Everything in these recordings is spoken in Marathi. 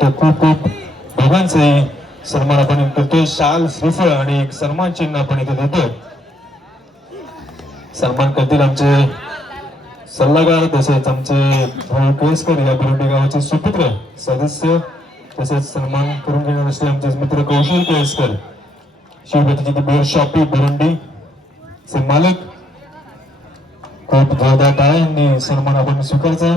तर खूप खूप दोघांचे सन्मान आपण करतोय. शाल, श्रीफळ आणि एक सन्मान चिन्ह आपण इथे देतोय. सन्मान करतील आमचे सल्लागार तसेच आमचे भाऊ केसकर या बुरुंडी गावाचे सुपुत्र सदस्य, तसेच सन्मान करून घेणार असले आमचे मित्र कौशल केसकर, शिवभक्तीची बेर शॉपी बुरुंडी चे मालक. खूप जोरदार टाळ्यांनी सन्मान आपण स्वीकारचा.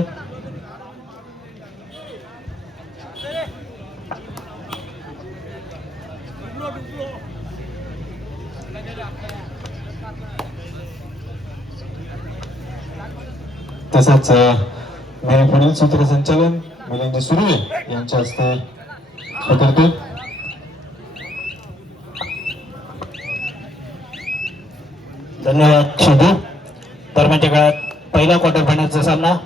तसंच मी पुढील सूत्रसंचालन मिलिंद सुर्वे यांच्या हस्ते स्वीकारतो. धन्यवाद शुभू. दरम्यानच्या काळात पहिला क्वार्टर फायनलचा सामना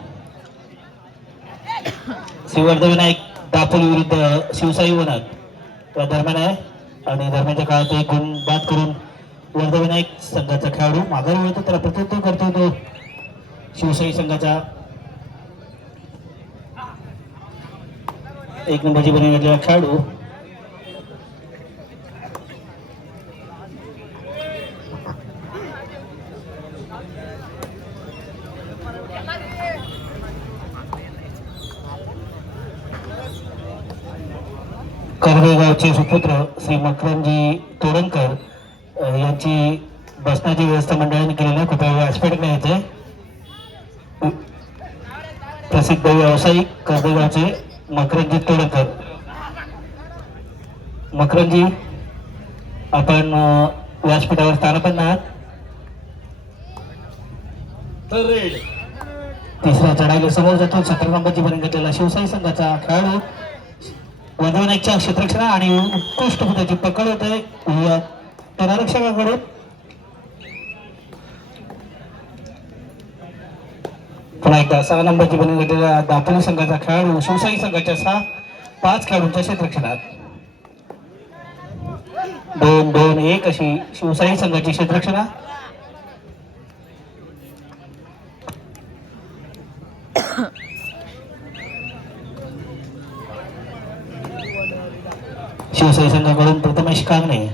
श्रीवर्धविनायक दापोली विरुद्ध शिवसाई वनात या दरम्यान आहे. आणि दरम्यानच्या काळात एक गुण बाद करून वर्धविनायक संघाचा खेळाडू माघारी होतो, त्याला प्रत्युत्तर करतो तो शिवसाई संघाचा एक नंबरची बनी घेतलेला खेळाडू. कर्वेगावचे सुपुत्र श्री मकरंजी तोरणकर यांची बसण्याची व्यवस्था मंडळाने केलेली कृपया व्यासपीठाकडे येते. प्रसिद्ध व्यावसायिक कर्वेगावचे मकरंजी तोरणकर. मकरंजी, आपण व्यासपीठावर स्थानापन्न आहात. तिसऱ्या चढाईला समोर जातो 17 नंबरची बनी घेतलेला शिवसाई संघाचा खेळाडू वर्धविनायकच्या क्षेत्ररक्षणा आणि उत्कृष्ट त्याची पकड होत आहे तटरक्षकाकडून. पुन्हा एकदा 6 नंबरची बनी घेतलेल्या दापोली संघाचा खेळाडू शिवसाई संघाच्या 5 खेळाडूंच्या क्षेत्ररक्षणात 2-2-1 अशी शिवसाई संघाची क्षेत्ररक्षणा. शिवसाई संघाकडून प्रथमेश कांगणे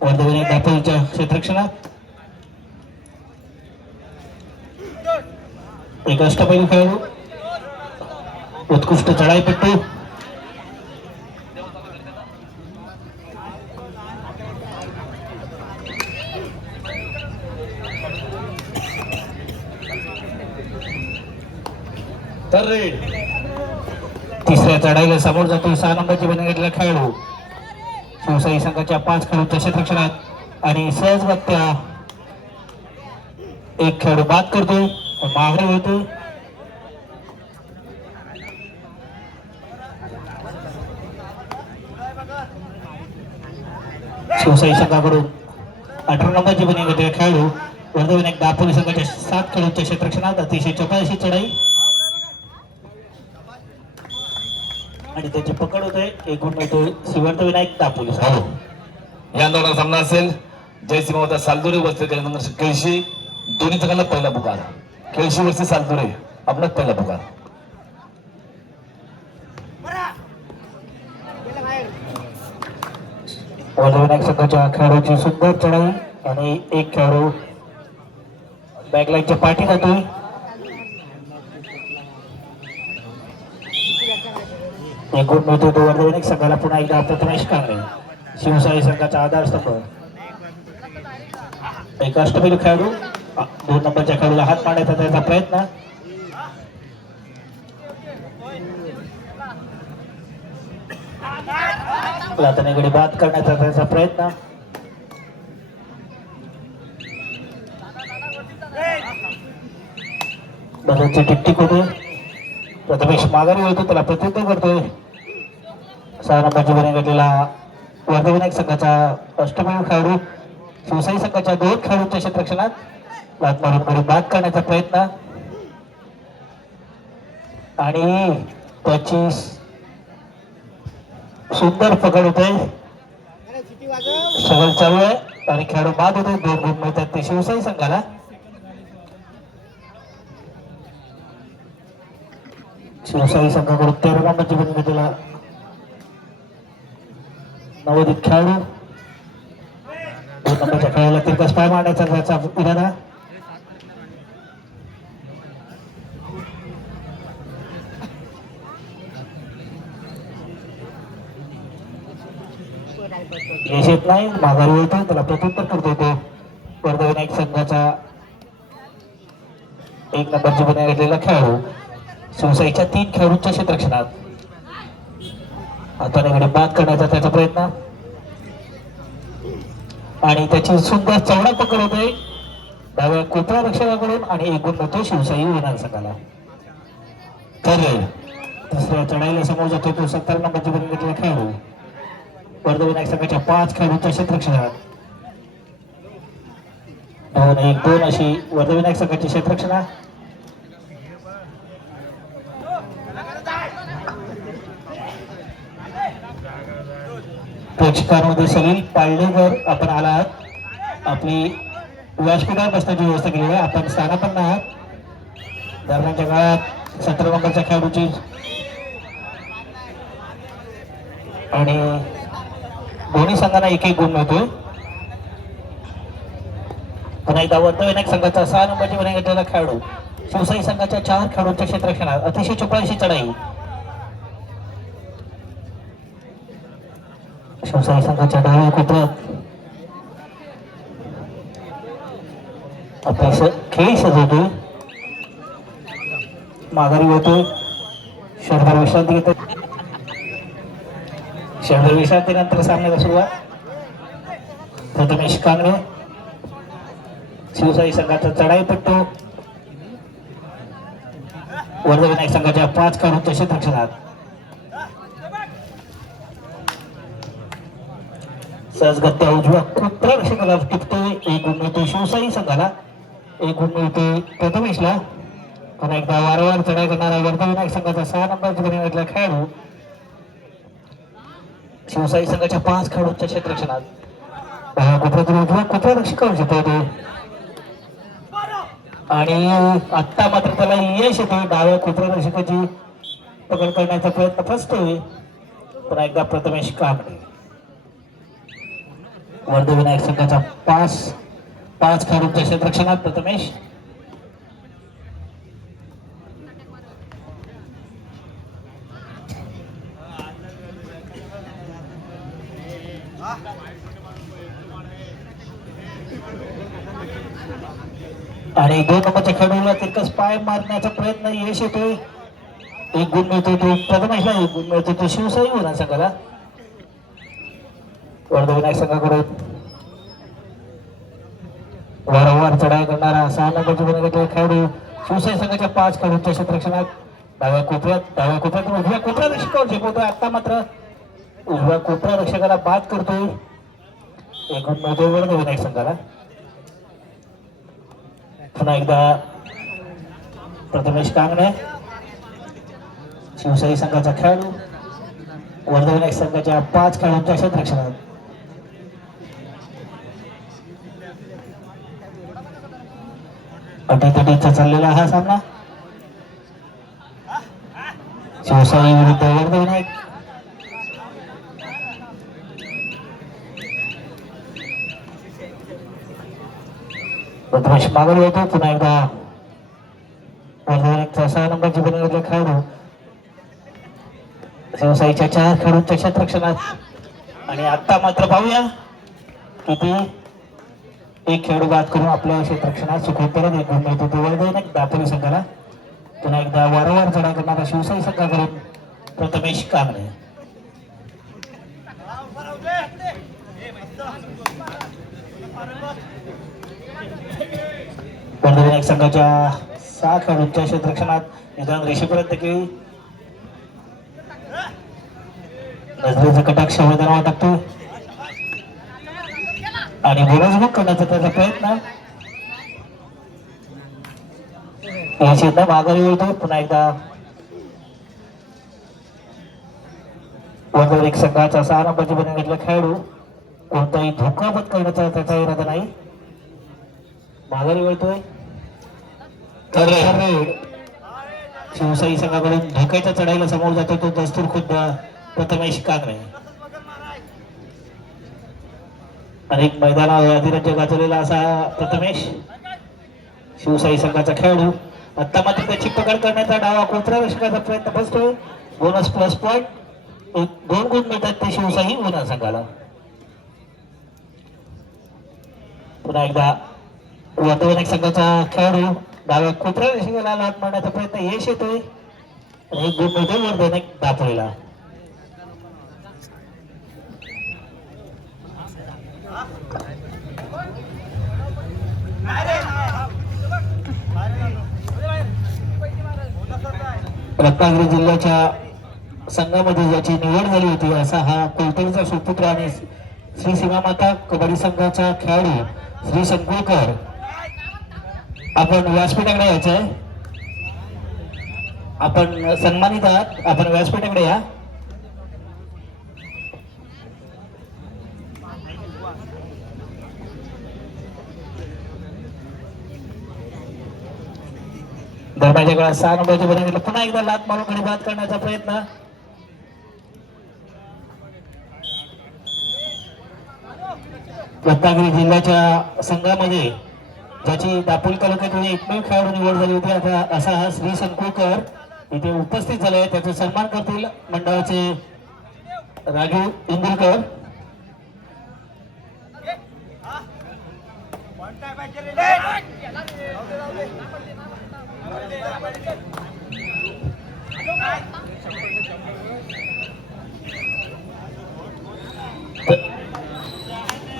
वर्धविनायक दापोलीच्या क्षेत्ररक्षणात. एक अष्टपैलू खेळाडू, उत्कृष्ट चढाईपट्टू. तिसऱ्या चढाईला समोर जातो 6 नंबरची बनी घेतलेला खेळाडू शिवसाई संघाच्या 5 खेळाडूंच्या क्षेत्ररक्षणात आणि सहजगत्या एक खेळाडू बाद करतोय, माघारी होतो. शिवसाई संघाकडून 18 नंबरची बनी घेतलेला खेळाडू वर्धविनायक दापोली संघाच्या 7 खेळाडूंच्या क्षेत्ररक्षणात. अतिशय चपळशी चढाई आणि त्याची पकड होते. एक गुण मिळतो वर्धविनायक दापोली. या दोन सामना असेल. जयसिंह होता सालदुरे वरती केळशी, दोन्ही संघाला पहिला पुकार. केळशी वरती सालदुरे आपला पहिला पुकार. वर्धविनायक संघाच्या खेळाडूची सुंदर चढाई आणि एक खेळाडू बॅकलाईनच्या पाठी जातोय. एक गुण मिळतो तो वर्धविनायक संघाला. पुन्हा एकदा प्रथमेश कांगणे शिवसाई संघाचा आधारस्तंभ. एक अष्टपैलू खेळाडू 2 नंबरच्या खेळाडूला हात मारण्याचा त्याचा प्रयत्न. लातनेकडे बाद करण्याचा त्याचा प्रयत्न. बदलची टिकटिक होते. प्रथमेश माघारी होतो, त्याला प्रत्युत्तर करतोय. 6 नंबरची बनी घेतलेला वर्धविनायक संघाचा अष्टपैलू खेळाडू शिवसाई संघाच्या 2 खेळाडूंच्या क्षेत्ररक्षणात लात मारून बाद करण्याचा प्रयत्न आणि त्याची सुंदर पकड होते. सगळं चालू आहे आणि खेळाडू बाद होते. 2 गुण मिळतात ते शिवसाई संघाला. शिवसाई संघाकडून 13 नंबरची बनी घेतलेला नवोदित खेळाडू 2 नंबरच्या खेळाला तिरकस पाय मारण्याचा त्याचा इरादा. यश येत नाही, माघारी होतो, त्याला प्रत्युत्तर करतो तो वर्धा विनायक संघाचा 1 नंबरची बनी घेतलेला खेळाडू. शिवसाईच्या 3 खेळाडूंच्या क्षेत्ररक्षणात हाताने बाद करण्याचा त्याचा प्रयत्न आणि त्याची सुंदर चौडा पकड होते डाव्या कोपरा रक्षकाकडून आणि 1 गुण मिळतो शिवसाई विनायक संघाला. तर तिसऱ्या चढाईला समोर जातो तो 17 नंबरची बनी घेतलेला खेळाडू वर्धा विनायक संघाच्या 5 खेळाडूंच्या क्षेत्ररक्षणात 2-1-2 अशी वर्धा विनायक संघाची क्षेत्ररक्षणा. प्रेक्षकांमध्ये सलील पाळणेकर आपण आलात, आपली व्यासपीठावर बसण्याची व्यवस्था केलेली आहे. आपण स्थानापन्न आहात. दरम्यानच्या काळात 17 नंबरच्या खेळाडूची आणि दोन्ही संघांना 1-1 गुण मिळतोय. पुन्हा एकदा वर्धा विनायक संघाचा 6 नंबरची बनी घेतलेला खेळाडू शिवसाई संघाच्या 4 खेळाडूंच्या क्षेत्ररक्षणात अतिशय चुपाळीशी चढाई. शिवसाई संघाच्या डाव्या कोपऱ्यात आपला खेळी सजवतोय, माघारी होतोय, क्षणभर विश्रांती घेतो. क्षणभर विश्रांतीनंतर सामन्याला सुरुवात. प्रथमेश कांगणे शिवसाई संघाचा चढाईपट्टू वर्धा विनायक संघाच्या 5 खेळाडूंच्या क्षेत्ररक्षणात सहजगत्या उजव्या कोपरा रक्षकाला टिपतोय. 1 गुण मिळतो शिवसाई संघाला, 1 गुण मिळतो प्रथमेशला. पुन्हा एकदा वारंवार चढाई करणारा वर्धा विनायक संघाचा 6 नंबरची बनी घेतलेला खेळाडू शिवसाई संघाच्या 5 खेळाडूंच्या क्षेत्ररक्षणात कोपऱ्यातून उजव्या कोपरा रक्षकावर झेपवतो आणि आत्ता मात्र त्याला यश येते. डाव्या कोपरा रक्षकाची पकड करण्याचा प्रयत्न फसतोय. पुन्हा एकदा प्रथमेश कांबळे वर्धा विनायक संघाचा 5 खेळाडूंच्या क्षेत्ररक्षणात प्रथमेश. आणि 2 नंबरच्या खेळाडूला तितकंच पाय मारण्याचा प्रयत्न यश येतोय. 1 गुण मिळतो तो प्रथमेशला, 1 गुण मिळतो तो शिवसाई विनायक संघाला. वर्धा विनायक संघाकडून वारंवार चढाई करणारा 6 नंबरची बनी घेतलेला खेळाडू शिवसाई संघाच्या 5 खेळाडूंच्या क्षेत्ररक्षणात डाव्या कोपऱ्यातून उजव्या कोपरा रक्षकावर झेपवतोय. आता मात्र उजव्या कोपरा रक्षकाला बाद करतोय. 1 गुण मिळतोय वर्धा विनायक संघाला. पुन्हा एकदा प्रथमेश कांगणे शिवसाई संघाचा खेळाडू वर्धा विनायक संघाच्या 5 खेळाडूंच्या क्षेत्ररक्षणात अटीतटीचा चाललेला हा सामना शिवसाई विरुद्ध वर्धा विनायक. प्रथमेश माघारी होतो. पुन्हा एकदा वर्धा विनायकचा 6 नंबरची बनी घेतलेला खेळाडू शिवसाईच्या 4 खेळाडूंच्या क्षेत्ररक्षणात आणि आता मात्र पाहूया किती 1 खेळाडू बाद करून आपल्या क्षेत्ररक्षणात सुखरूप परत 1 गुण मिळतो तो वर्धा विनायक दापोली संघाला. पुन्हा एकदा वारंवार चढाई करणारा शिवसाई संघाकडून प्रथमेश कांबळे. वर्धा विनायक संघाच्या 6 खेळाडूंच्या क्षेत्ररक्षणात निदान रेषेपर्यंत केली. नजरेचा कटाक्ष मैदानावर टाकतो आणि बोनसबुक करण्याचा त्याचा प्रयत्न याची माघारी होतो. पुन्हा एकदा वर्धा विनायक संघाचा 6 नंबरची बनी घेतलेला खेळाडू कोणताही धोका पत्करण्याचा त्याचा इरादा नाही, माघारी वळतोय. तर शिवसाई संघाकडून धोक्याच्या चढाईला समोर जातो तो दस्तूर खुद्द प्रथमेश कांगणे. अनेक मैदानावर अधिराज्य गाजवलेला असा प्रथमेश शिवसाई संघाचा खेळाडू. आता मात्र त्याची पकड करण्याचा डावा कोपऱ्या रक्षकाचा प्रयत्न बसतोय. बोनस प्लस पॉइंट 2 गुण मिळतात ते शिवसाई गुन्हा संघाला. पुन्हा एकदा वर्धमानिक संघाचा खेळाडू डाव्या कोपऱ्या रक्षकाला लाट मारण्याचा प्रयत्न यश येतोय. 1 गुण मिळतोय वर्धमानिक दापोलीला. रत्नागिरी जिल्ह्याच्या संघामध्ये ज्याची निवड झाली होती असा हा कोलटेचा सुपुत्र आणि श्री सीमामाता कबड्डी संघाचा खेळाडू श्री संकुळकर. आपण व्यासपीठाकडे यायचंय. आपण सन्मानित आहात. आपण व्यासपीठाकडे या. दरम्यानच्या काळात 6 नंबरच्या बरोबरीला पुन्हा एकदा लात मारून गडी बाद करण्याचा प्रयत्न. रत्नागिरी जिल्ह्याच्या संघामध्ये ज्याची दापोली तालुक्यातून एकमेव खेळाडू निवड झाली होती आता असा हा श्री संकुळकर इथे उपस्थित झाले. त्याचा सन्मान करतील मंडळाचे राजीव इंदुरकर.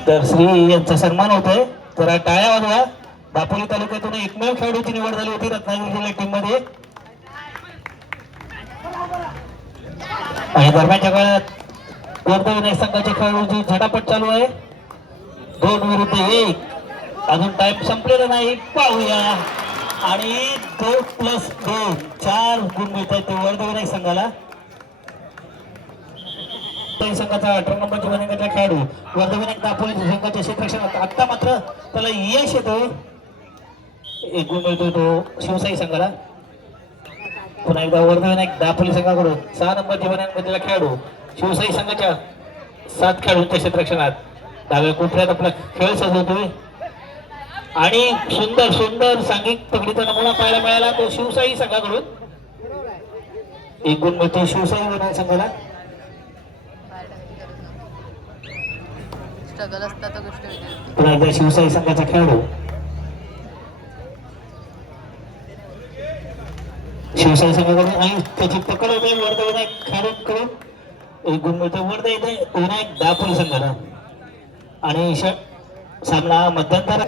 तर श्री यांचा सन्मान होतोय. तर टाळ्या वाजवा. दापोली तालुक्यातून एकमेव खेळाडूची निवड झाली होती रत्नागिरी जिल्हा टीम मध्ये. आणि दरम्यानच्या काळात वर्धविनायक संघाच्या खेळाडूची झटापट चालू आहे. 2 विरुद्ध 1. अजून टाइम संपलेला नाही. पाहूया. आणि 2 प्लस 2 4 गुण मिळत आहेत ते वर्धविनायक संघाला. संघाचा 18 नंबरच्या बनेगाचा खेळाडू वर्धविनायक दापोली संघाच्या क्षेत्ररक्षणात आता मात्र त्याला यश येतो. 1 गुण मिळतो तो शिवसाई संघाला. पुन्हा एकदा वर्धविनायक दापोली संघाकडून 6 नंबरच्या बनेगाचा खेळाडू शिवसाई संघाच्या 7 खेळाडूंच्या क्षेत्ररक्षणात डाव्या कोपऱ्यात आपला खेळ सजवतोय. आणि सुंदर सुंदर सांघिक पकडीचा नमुना पाहायला मिळाला तो शिवसाई संघाकडून. 1 गुण मिळतो शिवसाई वर्धमान संघाला. पुन्हा एकदा शिवसाई संघाचा खेळाडू शिवसाई संघाकडून आणि त्याची पकड होते वर्धविनायक खेळाडूंकडून. 1 गुण मिळतो वर्धविनायक दापोली संघाला. आणि सामना मध्यंतर.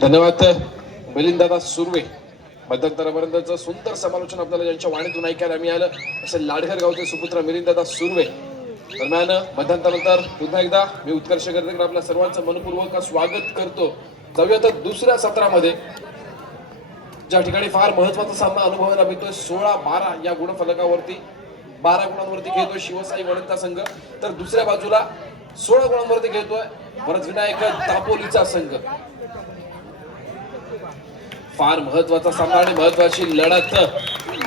धन्यवाद मिलिंददादा सुर्वे. मध्यंतरापर्यंतचं सुंदर समालोचन आपल्याला ज्यांच्या वाणीतून ऐकायला मिळालं असे लाडघर गावचे सुपुत्र मिलिंददादा सुर्वे. दरम्यान मध्यंतरानंतर पुन्हा एकदा मी उत्कर्ष करते आपल्या सर्वांचं मनपूर्वक स्वागत करतो. जाऊया तर दुसऱ्या सत्रामध्ये ज्या ठिकाणी फार महत्वाचा सामना अनुभवायला मिळतोय. 16-12 या गुणफलकावरती 12 गुणांवरती खेळतोय शिवसाई वणंता संघ. तर दुसऱ्या बाजूला 16 गुणांवरती खेळतोय वर्धविनायक दापोलीचा संघ. फार महत्वाचा सामना आणि महत्वाची लढत.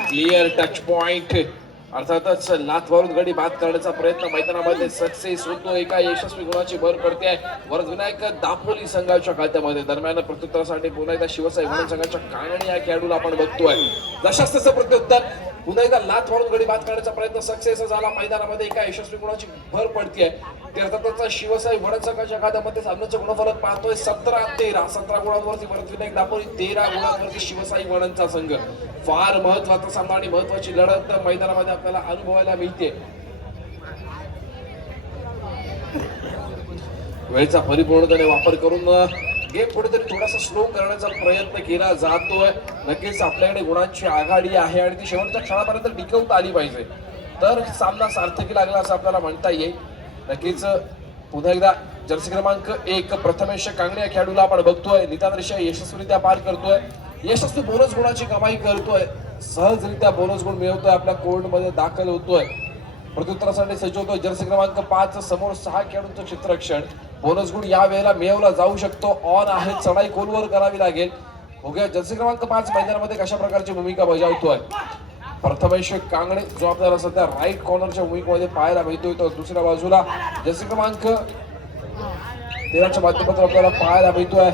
क्लिअर टच पॉइंट अर्थातच लाथ मारून गडी बाद करण्याचा प्रयत्न मैदानामध्ये सक्सेस होतो. एका यशस्वी गुणाची भर पडते आहे वर्धविनायक दापोली संघाच्या खात्यामध्ये. दरम्यान प्रत्युत्तरासाठी पुन्हा एकदा शिवसाई वणंता संघाच्या कांगणे या खेळाडूला आपण बघतोय. जशास तसं प्रत्युत्तर पुन्हा एकदा लाथ मारून गडी बाद करण्याचा प्रयत्न सक्सेस झाला. मैदानामध्ये एका यशस्वी गुणाची भर पडते आहे. ते अर्थातच शिवसाई वणंता संघाच्या खात्यामध्ये सामन्याचं गुणफलक पाहतोय 17-13. 17 गुणांवरती वर्धविनायक दापोली, 13 गुणांवरती शिवसाई वणंता संघ. फार महत्वाचा सामना आणि महत्वाची लढत मैदानामध्ये आपल्याला अनुभवायला मिळते. वेळेचा परिपूर्णपणे वापर करून गेम कुठेतरी थोडासा स्लो करण्याचा प्रयत्न केला जातोय. नक्कीच आपल्याकडे गुणांची आघाडी आहे आणि ती शेवटच्या क्षणापर्यंत टिकवता आली पाहिजे तर सामना सार्थकी लागला असं आपल्याला म्हणता येईल. नक्कीच पुन्हा एकदा जर्सी क्रमांक 1 प्रथमेश कांगणे या खेळाडूला आपण बघतोय. नितांत रेषा यशस्वीरित्या पार करतोय. यशस्वी बोनस गुणाची कमाई करतोय, सहजरित्या बोनस गुण मिळवतोय, आपल्या कोर्ट मध्ये दाखल होतोय. प्रत्युत्तरासाठी सज्ज होतोय जर्सी क्रमांक 5 समोर 6 खेळाडूंचं क्षेत्ररक्षण. बोनस गुण या वेळेला मिळवला जाऊ शकतो. ऑन आहे, चढाई खोलवर करावी लागेल. बघूया जर्सी क्रमांक 5 मैदानामध्ये कशा प्रकारची भूमिका बजावतोय. प्रथमेश कांगणे जो आपल्याला सध्या राईट कॉर्नरच्या भूमिकेमध्ये पाहायला मिळतोय, तर दुसऱ्या बाजूला जर्सी क्रमांक 13च्या माध्यमातून आपल्याला पाहायला मिळतोय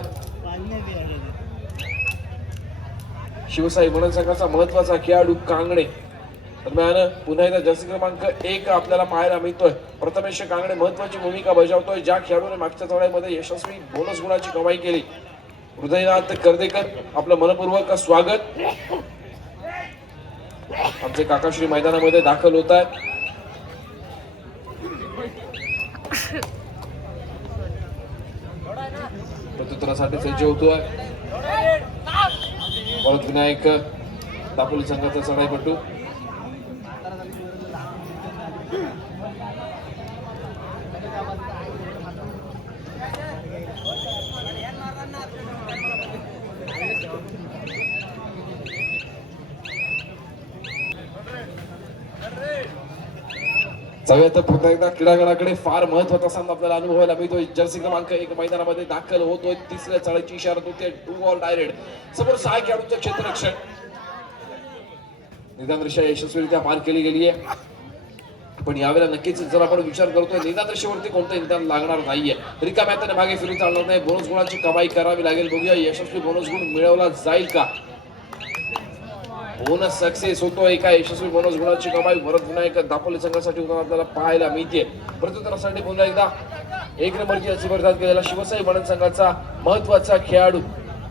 शिवसाई म्हणून संघाचा महत्वाचा खेळाडू कांगणे. दरम्यान पुन्हा एकदा जर्सी क्रमांक 1 आपल्याला पाहायला मिळतोय. प्रथमेश कांगणे महत्वाची भूमिका बजावतोय, ज्या खेळाडूने मागच्या चढाईमध्ये यशस्वी बोनस गुणाची कमाई केली. हृदयनाथ कर्देकर आपलं मनपूर्वक स्वागत. आमचे काकाश्री मैदानामध्ये दाखल होत आहेत. प्रत्युत्तरासाठी सज्ज होतोय परत विनायक दापोली संघाचा चढाईपटू. जाऊया तर पुन्हा एकदा क्रीडागडाकडे. फार महत्वाचा सामना आपल्याला अनुभवायला मिळतोय. जर्सी क्रमांक 1 मैदानामध्ये दाखल होतोय. तिसऱ्या चढाईची इशारा होते, टू ऑल डायरेक्ट. समोर 6 खेळाडूंचं क्षेत्ररक्षण. निदान रेषा यशस्वीरित्या पार केली गेली आहे, पण यावेळेला नक्कीच जर आपण विचार करतोय निदान रेषेवरती कोणतं निदान लागणार नाहीये. रिकाम्या हाताने मागे फिरून चालणार नाही. बोनस गुणाची कमाई करावी लागेल. बघूया यशस्वी बोनस गुण मिळवला जाईल का. बोनस सक्सेस होतोय का. यशस्वी बोनस गुणाची कमाई भरत विनायक दापोली संघासाठी होताना आपल्याला पाहायला मिळते. प्रत्युत्तरासाठी पुन्हा एकदा 1 नंबरची अशी बरसात केलेला शिवसाई म्हणून संघाचा महत्वाचा खेळाडू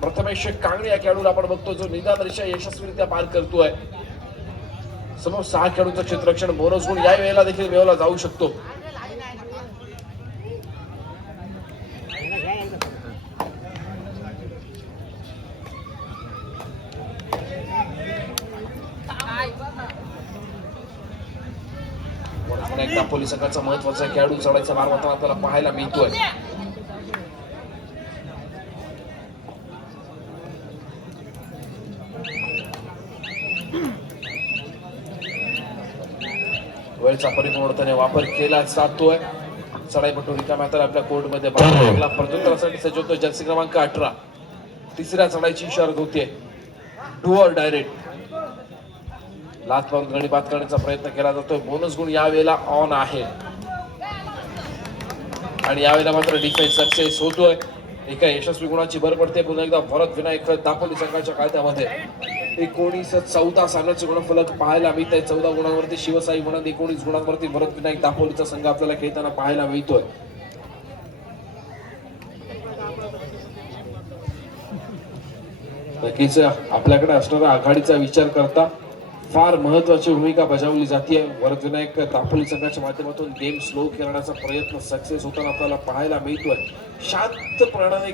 प्रथमेश कांगणे या खेळाडूला आपण बघतो, जो निदान रेषा यशस्वीरित्या पार करतोय. समोर 6 खेळाडूंचं क्षेत्ररक्षण. बोनस गुण या वेळेला देखील मिळवला जाऊ शकतो. दापोली संघाचा महत्वाचा खेळाडू चढायचा मार्ग होताना आपल्याला पाहायला मिळतोय. वेळचा परिपूर्णपणे वापर केला जातोय. चढाईपटू रिकाम्या हाताने आपल्या कोर्टमध्ये बाहेर. प्रत्युत्तरासाठी सज्ज होतोय जर्सी क्रमांक 18. तिसऱ्या चढाईची इशारा होते, टू ऑर डायरेक्ट. लात पाहून गडी बाद करण्याचा प्रयत्न केला जातोय. बोनस गुण या वेळेला ऑन आहे आणि यावेळेला मात्र डिफेन्स सक्सेस होतोय. एका यशस्वी गुणाची भर पडते. पुन्हा एकदा भरत विनायक दापोली संघाच्या खात्यामध्ये 19-14 सामन्याचे गुणफलक पाहायला मिळत आहे. 14 गुणांवरती शिवसाई म्हणून 19 गुणांवरती भरत विनायक दापोलीचा संघ आपल्याला खेळताना पाहायला मिळतोय. नक्कीच आपल्याकडे असणारा आघाडीचा विचार करता फार महत्वाची भूमिका बजावली जाते. भरत विनायक दापोली संघाच्या माध्यमातून गेम स्लो करण्याचा प्रयत्न सक्सेस होताना आपल्याला पाहायला मिळतोय. शांतपणाने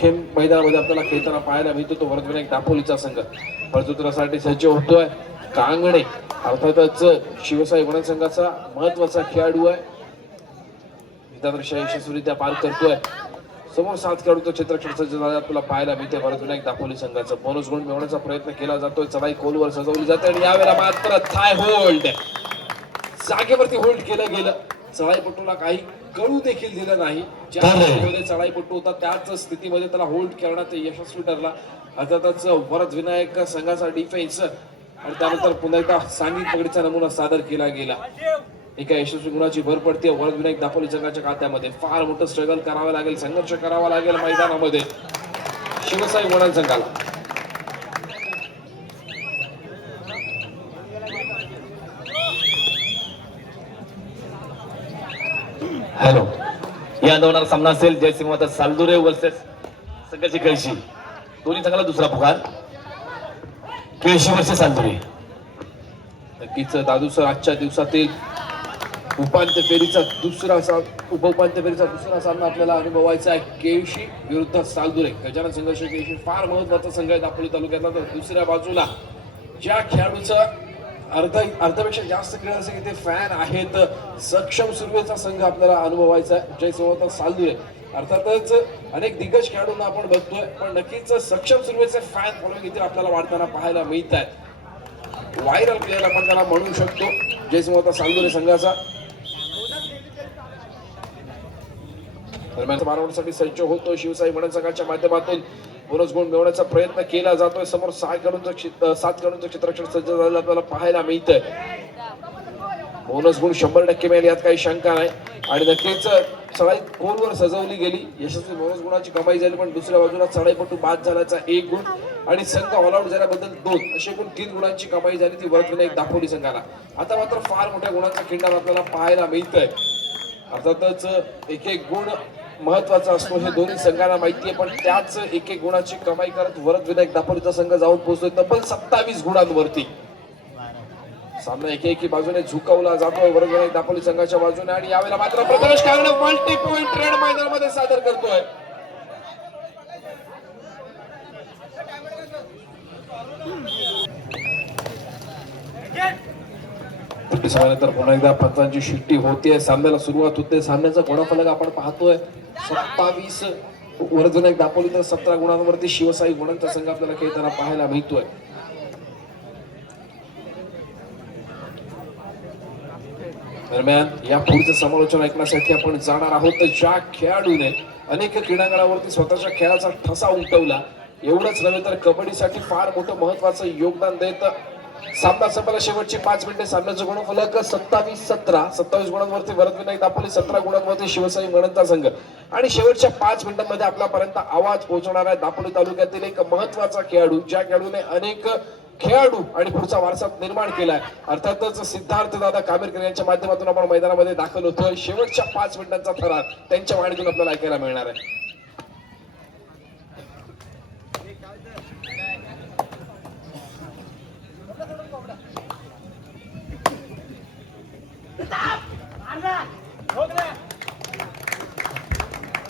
खेळ मैदानामध्ये आपल्याला खेळताना पाहायला मिळतो तो भरत विनायक दापोलीचा संघ. प्रत्युत्तरासाठी सज्ज होतोय कांगणे. अर्थातच शिवसाई म्हणून संघाचा महत्वाचा खेळाडू आहे. निदान रेषा यशस्वीरित्या पार करतोय. समोर 7 खेळाडूंचं क्षेत्ररक्षण सज्ज झालं आपल्याला पाहायला मिळते. भरत विनायक दापोली संघाचा बोनस गुण मिळवण्याचा प्रयत्न केला जातोय. चढाई खोलवर सजवली जाते आणि यावेळेला मात्र थाय होल्ड. जागेवरती होल्ड केलं गेलं. चढाईपटूला काही कळू देखील दिलं नाही. ज्या स्थितीमध्ये चढाईपटू होता त्याच स्थितीमध्ये त्याला होल्ड करण्यात यशस्वी ठरला. अर्थातच भरत विनायक संघाचा डिफेन्स आणि त्यानंतर पुन्हा एकदा सांघिक पकडीचा नमुना सादर केला गेला. एका यशस्वी गुणाची भर पडते भरत विनायक दापोली संघाच्या खात्यामध्ये. फार मोठं स्ट्रगल करावं लागेल, संघर्ष करावा लागेल मैदानामध्ये शिवसाई म्हणून संघाला. हॅलो, या दोनार सामना असेल जयसिंह माता सालदुरे वर्सेस संघाची कळशी. दोन्ही संघाला दुसरा पुकार, कळशी वर्सेस सालदुरे. नक्कीच दादू सर, आजच्या दिवसातील उपांत्य फेरीचा दुसरा सामना आपल्याला अनुभवायचा आहे. केळशी विरुद्ध सालदुरे. गजानन संघर्ष केळशी फार महत्वाचा संघ आहे दापोली तालुक्यातला. तर दुसऱ्या बाजूला ज्या खेळाडूचं अर्ध्यापेक्षा जास्त खेळाचे इथे फॅन आहेत. सक्षम सुरवेचा संघ आपल्याला अनुभवायचा आहे. जयसिंह सालदुरे अर्थातच अनेक दिग्गज खेळाडूंना आपण बघतोय, पण नक्कीच सक्षम सुरवेचे फॅन फॉलोइंग इथे आपल्याला वाढताना पाहायला मिळत आहे. व्हायरल प्लेअर आपण त्याला म्हणू शकतो जयसिंह सालदुरे संघाचा. दरम्यान मारवण्यासाठी सज्ज होतो शिवसाई म्हणत संघाच्या माध्यमातून बोनस गुण मिळवण्याचा प्रयत्न केला जातोय. समोर 7 खेळाडूंचं क्षेत्ररक्षण सज्ज झालेलं आपल्याला पाहायला मिळतंय. बोनस गुण 100% मिळेल यात काही शंका नाही. आणि नक्कीच चढाई गोलवर सजवली गेली, यशस्वी बोनस गुणाची कमाई झाली. पण दुसऱ्या बाजूला चढाईपटू बाद झाल्याचा 1 गुण आणि संघ ऑल आउट झाल्याबद्दल 2 असे एकूण 3 गुणांची कमाई झाली. ती परत एक दापोली संघाला. आता मात्र फार मोठ्या गुणांचा खिंडार आपल्याला पाहायला मिळतंय. अर्थातच एक गुण महत्वाचा असतो हे दोन्ही संघांना माहिती आहे, पण त्याच एक गुणाची कमाई करत वरद विनायक दापोलीचा संघ जाऊन पोहोचतोय तब्बल 27 गुणांवरती. सामना एकेकी बाजूने झुकवला जातोय वरद विनायक दापोली संघाच्या बाजूने. आणि यावेळेला मात्र Prathamesh Kangane multi point red मैदानामध्ये सादर करतोय. नंतर पुन्हा एकदा पंचांची शिट्टी होतीये. सामन्याला सुरुवात होते. सामन्याचा गुणफलक आपण पाहतोय 27 वरद विनायक दापोली तर 17 गुणांवरती शिवसाई गुणांचा संघ आपल्याला खेळताना पाहायला मिळतोय. दरम्यान या पुढचं समालोचन ऐकण्यासाठी आपण जाणार आहोत. ज्या खेळाडूने अनेक क्रीडांगणावरती स्वतःच्या खेळाचा ठसा उमटवला, एवढंच नव्हे तर कबड्डीसाठी फार मोठं महत्वाचं योगदान देत सामना संपला. शेवटची 5 मिनिटे. सामन्याचं गुणफलक 27-17. 27 गुणांवरती वरद विनायक दापोली, 17 गुणांवरती शिवसाई म्हणता संघ. आणि शेवटच्या 5 मिनिटांमध्ये आपल्यापर्यंत आवाज पोहोचवणार आहे दापोली तालुक्यातील एक महत्वाचा खेळाडू, ज्या खेळाडूने अनेक खेळाडू आणि पुढचा वारसा निर्माण केलाय. अर्थातच सिद्धार्थ दादा कामेरकर यांच्या माध्यमातून आपण मैदानामध्ये दाखल होतोय. शेवटच्या 5 मिनिटांचा थरार त्यांच्या वाणीतून आपल्याला ऐकायला मिळणार आहे.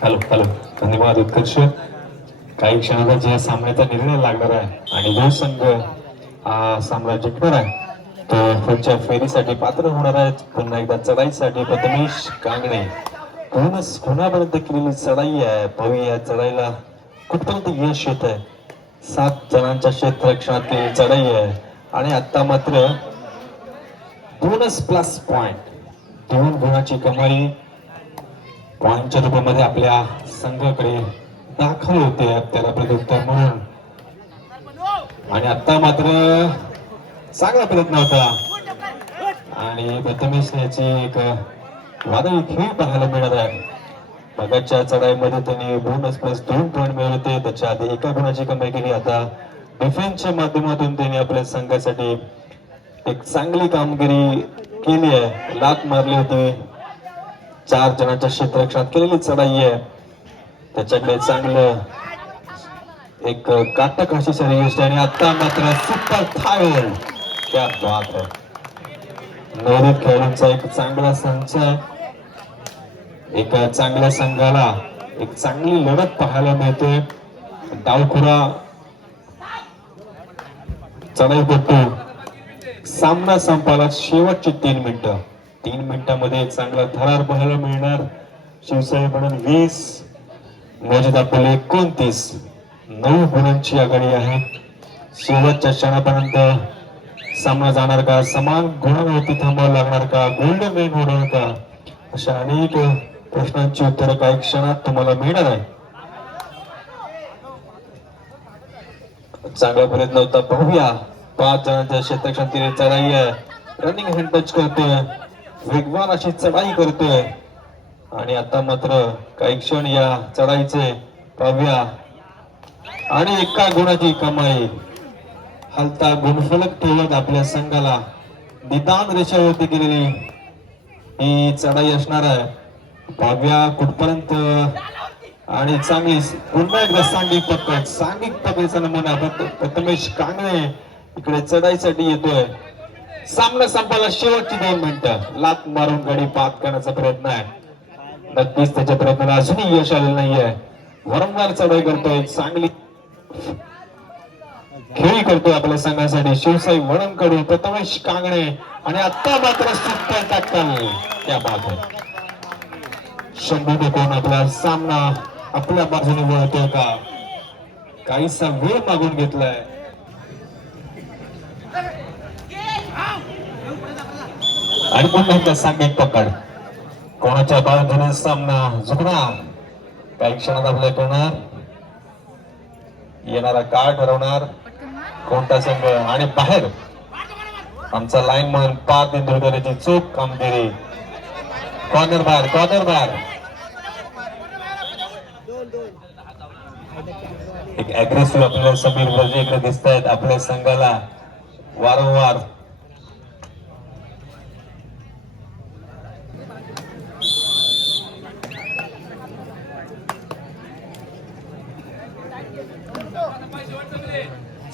हॅलो धन्यवाद उत्कर्ष. काही क्षणात या सामन्याचा निर्णय लागणार आहे आणि जो संघ सामना जिंकणार आहे तो पुढच्या फेरीसाठी पात्र होणार आहे. पुन्हा एकदा चढाईसाठी प्रथमेश कांगणे. बोनस गुणापर्यंत केलेली चढाई आहे. पाहूया या चढाईला कुठपर्यंत यश येत आहे. 7 जणांच्या क्षेत्ररक्षणात केलेली चढाई आहे आणि आता मात्र बोनस प्लस पॉइंट 2 गुणाची कमाई पॉइंटच्या रूपामध्ये आपल्या संघाकडे दाखल होते त्याला प्रत्युत्तर म्हणून. आणि आता मात्र चांगला प्रयत्न होता आणि प्रथमेश याची एक वादळी खेळ पाहायला मिळणार आहे. मगाच्या चढाईमध्ये त्यांनी बोनस प्लस 2 पॉइंट मिळवले होते. त्याच्या आधी 1 गुणाची कमाई केली. आता डिफेन्सच्या माध्यमातून त्यांनी आपल्या संघासाठी एक चांगली कामगिरी केली आहे. लात मारली होती. 4 जणांच्या क्षेत्ररक्षणात केलेली चढाई आहे. त्याच्याकडे चांगलं एक काटक अशी शरीर. आणि आता मात्र सुपर थायल. क्या बात आहे. नवनीत खेळाडूंचा एक चांगला संच आहे. एका चांगल्या संघाला एक चांगली लढत पाहायला मिळते. डावखुरा चढाईपटू. सामना संपाला शेवटची 3 मिनिटं. 3 मिनिटांमध्ये एक चांगला थरार पाहायला मिळणार. शिवसाई म्हणून 20, मौजे दापोली 29. 9 गुणांची आघाडी आहे. शेवटच्या क्षणापर्यंत सामना जाणार का, समान गुणांवरती थांबावं लागणार का, गोल्डन रेन होणार का, अशा अनेक प्रश्नांची उत्तरं काही क्षणात तुम्हाला मिळणार आहे. चांगला प्रयत्न होता. पाहूया 5 जणांच्या क्षेत्ररक्षण चढाई आहे. रनिंग हँड टच करतोय. वेगवान अशी चढाई करतोय. आणि आता मात्र काही क्षण या चढाईचे पाहूया. आणि 1 गुणाची कमाई. हलता गुणफलक ठेवत आपल्या संघाला निदान रेषेवरती गेलेली ही चढाई असणार आहे. पाहूया कुठपर्यंत. आणि चांगली पुन्हा एकदा सांघिक पकडीचा नमुना प्रथमेश कांगणे इकडे चढाईसाठी येतोय. सामना संपायला शेवटची 2 मिनिटं. लात मारून गाडी पात करण्याचा प्रयत्न आहे. नक्कीच त्याच्या प्रयत्नाला अजूनही यश आलेलं नाहीये. वारंवार चढाई करतोय. चांगली खेळी करतो आपल्या संघासाठी शिवसाई वळणकडून प्रथमेश कांगणे आणि आता मात्र सुपर टॅकल. त्या बात आहे. शंभू टेकून आपला सामना आपल्या बाजूने वळतोय का? काहीसा वेळ मागून घेतलाय. आणि पुन्हा एकदा सांगित पकड. कोणाच्या बाजूने सामना झुकणार? काही क्षणात आपल्या करणार येणारा काळ ठरवणार कोणता संघ. आणि बाहेर आमचा लाईनमन पाच तेंडुलकरची चोख कामगिरी. कॉर्नर बार, कॉर्नर बार. एक अग्रेसिव्ह आपल्याला समीर वर्जे इकडे दिसत आहेत आपल्या संघाला वारंवार.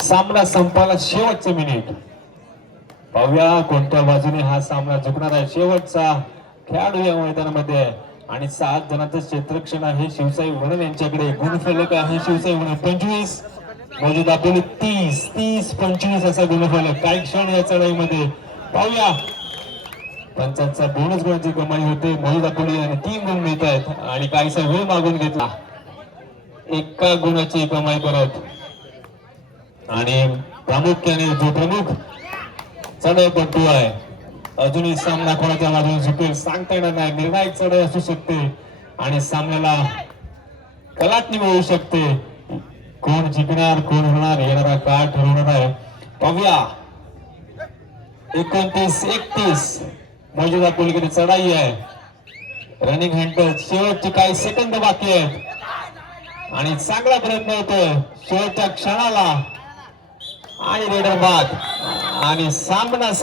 सामना संपायला शेवटचं मिनिट. पाहूया कोणत्या बाजूने हा सामना झुकणार आहे. शेवटचा खेळाडू या मैदानामध्ये आणि 7 जणांचं क्षेत्ररक्षण आहे शिवसाई वळण यांच्याकडे. गुणफलक आहे शिवसाई वळण 25, मौजे दापोली 30-25 असा गुणफलक. काही क्षण या चढाईमध्ये पाहूया. पंचांचा बोनस गुणांची कमाई होते. मौजे दापोली आणि 3 गुण मिळत आहेत आणि काहीसा वेळ मागून घेतला. एका गुणाची कमाई करत आणि प्रामुख्याने जो प्रमुख चढाईपट्टू आहे अजूनही सामना कोणाच्या बाजूने झुकेल सांगता येणार नाही. निर्णायक चढाई असू शकते आणि सामन्याला कलाटणी मिळू शकते. कोण जिंकणार कोण होणार येणारा काळ ठरवणार आहे. पाहूया 29-31 मौजे दापोलीकडे चढाई आहे. रनिंग हँटर शेवटचे काही सेकंद बाकी आहेत आणि चांगला प्रयत्न होतोय शेवटच्या क्षणाला आणि रेडर बाद आणि सामना